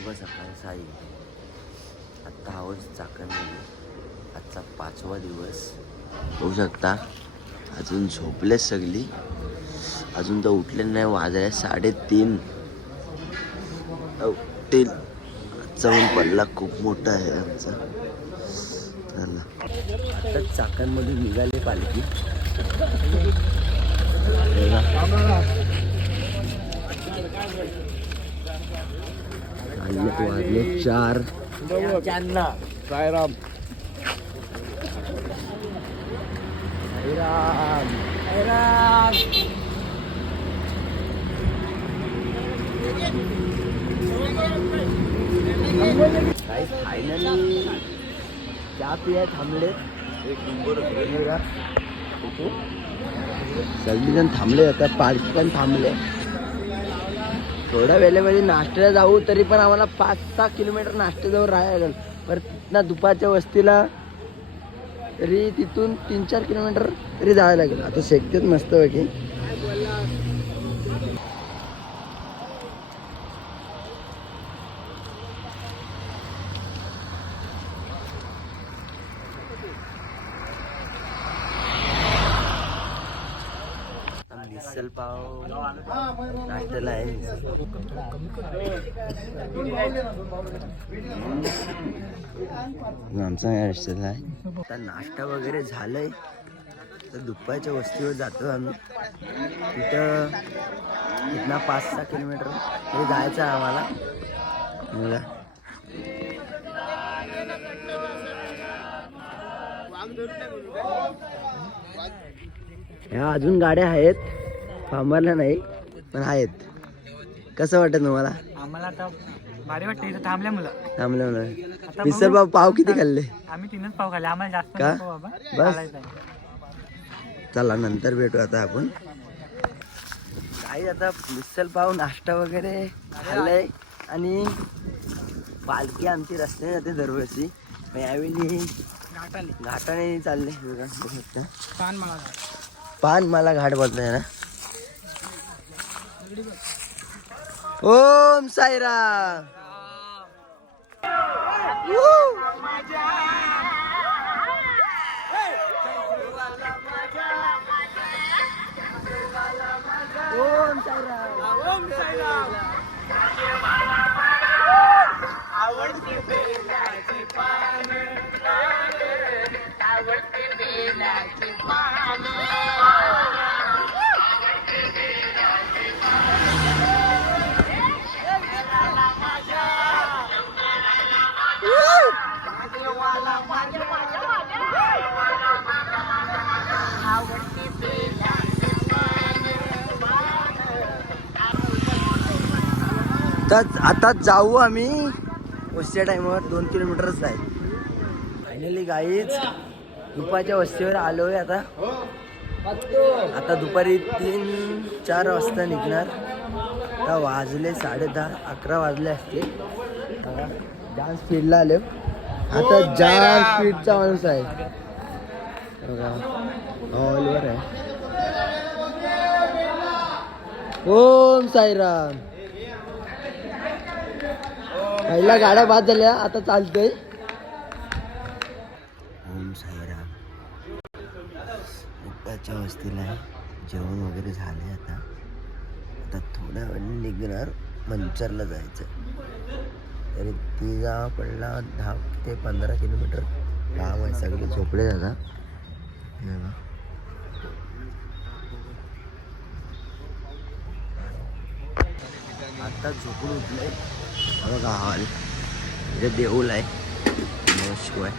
शुभ सकाळ साई. आत्ता आहोत चाकणमध्ये. आजचा 5वा दिवस होऊ शकता. अजून झोपले सगळी, अजून तर उठले नाही. वाजले 3:30. तेल चवून पडला खूप मोठा आहे आमचा. आता चाकणमधून निघाले पालखी. वाजले 4. साईराम फायनली चहा पिया थांबले. सगळीजण थांबले. आता पालखी पण थांबले. थोड्या वेळेमध्ये नाश्त्याला जाऊ, तरी पण आम्हाला 5-6 किलोमीटर नाश्त्याजवळ राहायला लागेल. परत तिथनं दुपारच्या वस्तीला तरी तिथून 3-4 किलोमीटर तरी जायला लागेल. आता शेकतेच मस्त पैकी. मिसल पाव नाश्त्याला आहे. आमचा नाश्त्याला आहे. आता नाश्ता वगैरे झालाय. तर दुपारच्या वस्तीवर जातो आम्ही. तिथं 5-6 किलोमीटर तरी जायचं आहे आम्हाला. ह्या अजून गाड्या आहेत, थांबायला नाही पण आहेत. कसं वाटत तुम्हाला? आम्हाला आता भारी वाटतं इथं थांबल्या मुलं. मिसळ पाव किती खाल्ले? आम्ही 3च पाव खाल्ले. आम्हाला जास्त का? नको बाबा. बस चला नंतर भेटू. आता आपण काही आता मिसळ पाव नाश्ता वगैरे खाल्लाय. आणि पालखी आमची रस्त्याने जाते दरवर्षी. यावेळी घाटाने चालले. पानमाला घाट बोलताय ना. ओम साईराम. ओम साईराम. आवडती बेलाची पान, आवडती बेलाची पान. आता जाऊ आम्ही वस्तीच्या टाइमवर. 2 किलोमीटरच आहे. फायनली गाईच दुपारच्या वस्तीवर आलोय. आता दुपारी 3-4 वाजता निघणार. आता वाजले 10:30-11 वाजले असते. जाम स्पीडला आलो. आता जाम स्पीडचा माणूस आहे. हॉलवर आहे. ओम साईराम. पहिल्या गाड्या बाद झाल्या, आता चालतंय. ओम साईराम. दुपारच्या वस्तीला जेवण वगैरे झाले. आता थोड्या वेळाने निघणार. मंचरला जायचं. तरी तिचा पडला 10 ते 15 किलोमीटर लांब आहे. सगळे झोपले जाता. आता झोपून उठले. बघा हॉल. इथे देऊळ आहे. शिवाय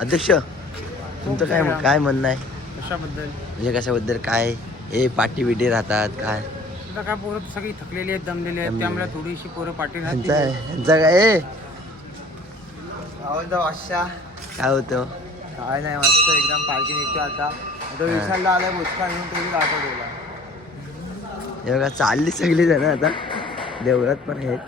अध्यक्ष तुमचं काय म्हणणं आहे? कशाबद्दल म्हणजे कशाबद्दल? काय हे पाटी बिटी राहतात काय? आता काय पोरं सगळी थकलेली आहेत, दमलेली आहेत. त्यामुळे थोडीशी पोरं पाठी यांचा काय काय होतं? काय नाही, मस्त एकदम पालखी निघतो. आता विशालला आलाय मुचका घेऊन तुम्ही दाखवला. हे बघा चालली सगळी जण. आता देवळात पण आहेत.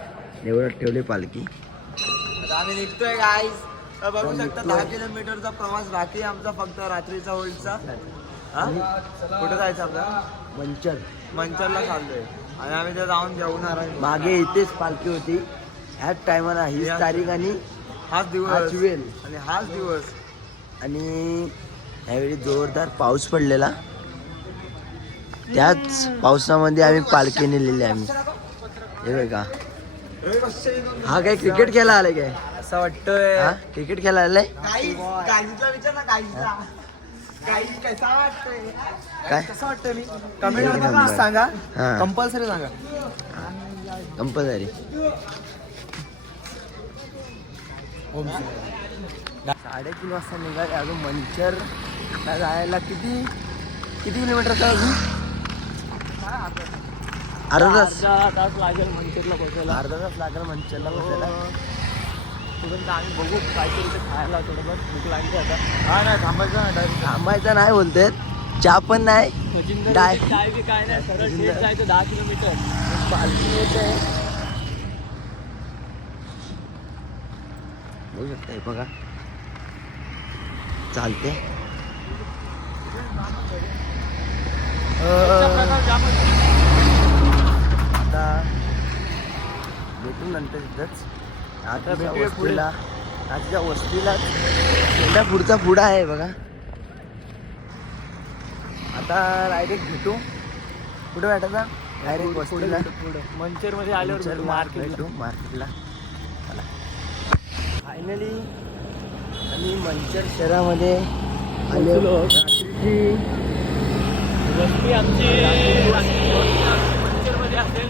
देवळात ठेवली पालखी. आता आम्ही निघतोय गाईस. बघू शकता 10 किलोमीटरचा प्रवास बाकी आमचा फक्त रात्रीचा होईलचा. कुठं जायचं आपल्याला? मंचरला चाललोय. आणि आम्ही ते जाऊन जेवणार आहे. मागे इथेच पालखी होती ह्याच टायमाला हीच तारीख आणि हाच दिवस हाच वेळ. आणि हाच दिवस. आणि यावेळी जोरदार पाऊस पडलेला. त्याच पावसामध्ये आम्ही पालखी नेलेली आम्ही. हे बघा हा काय क्रिकेट खेळायला आलाय काय असं वाटतंय. हा क्रिकेट खेळायला आलाय गाईचा विचार ना गाईचा. गाई कसा वाटतोय काय कसं वाटतंय मी एक कमेंट नंबर. सांगा. हा कंपल्सरी सांगा. कंपल्सरी. 3:30 वाजता निघाले. अजून मंचर जायला किती किलोमीटरचा अजून अर्धा तास लागेल मंचरला पोहोचायला. अर्धा तास लागेल मंचरला पोहोचायला. पुढून आम्ही बघू काहीतरी इथे खायला थोडं बस भूक लागली आता. हा नाही थांबायचं नाही डायरेक्ट. थांबायचं नाही बोलते. चहा पण नाही. डाय- काय बी काय नाही सरळ मचिंदर. जायचं 10 किलोमीटर. पालखी येत आहे. बघू शकता हे बघा चालते. आता भेटू नंतर तिथंच. आजच्या वस्तीला तेवढ्या पुढचा पुढा आहे बघा. आता डायरेक्ट भेटू. कुठे भेटायचा डायरेक्ट वस्तीला. मंचर मध्ये आल्यावर मार्केट भेटू मार्केटला. फायनली आम्ही मंचर शहरामध्ये आलो. रात्रीची वस्ती आमची मंचर मध्ये असेल.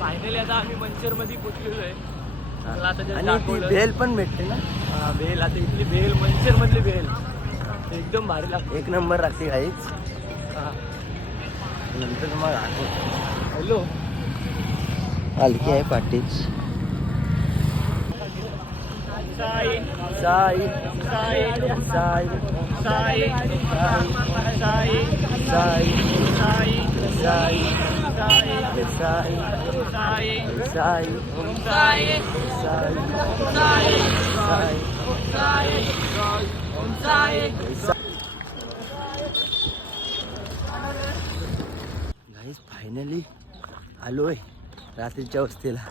फायनली आता आम्ही मंचर मध्ये पोहोचलेलो आहे. मला आता जे आणि ती दाखवलं. भेल पण भेटते ना. हा, भेल आता इथली भेल मंचर मधली भेल एकदम भारी लागते. एक नंबर लागते काहीच. हा. नंतर तुम्हाला दाखवतो. हॅलो पालखी आहे पाठीच. साई साई साई साई साई साई साई साई साई साई साई साई साई साई साई साई गाईस फायनली आलोय रात्रीच्या वस्तीला.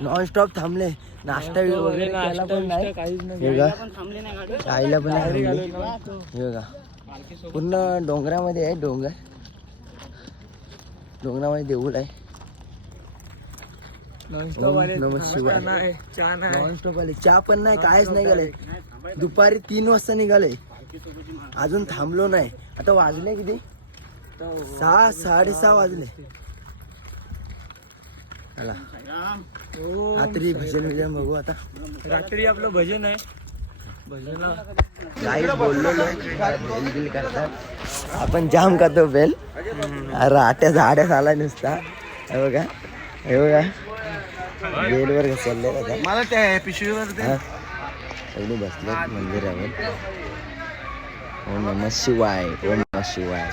नॉनस्टॉप थांबले. नाश्ता वगैरे केला पण नाही. हे बघा खायला पण नाही थांबले. हे बघा पूर्ण डोंगरामध्ये आहे. डोंगरामध्ये देऊळ आहे. नमः शिवाय. चहा नाही. नॉनस्टॉप आले. चहा पण नाही काहीच नाही गेले. दुपारी 3 वाजता निघाले. अजून थांबलो नाही. आता वाजले किती 6 साडेसहा वाजले. चला रात्री भजन बघू. आता रात्री आपलं भजन आहे. भजन गाईड बोललो बेल बिल करतात. आपण जाम खातो बेल. राट्या झाड्यात आला नुसता. हे बघा बेलवर घसरले आता. मला त्या पिशवीवर सगळे बसले मंदिरावर. ओम नमः शिवाय. ओम नमः शिवाय.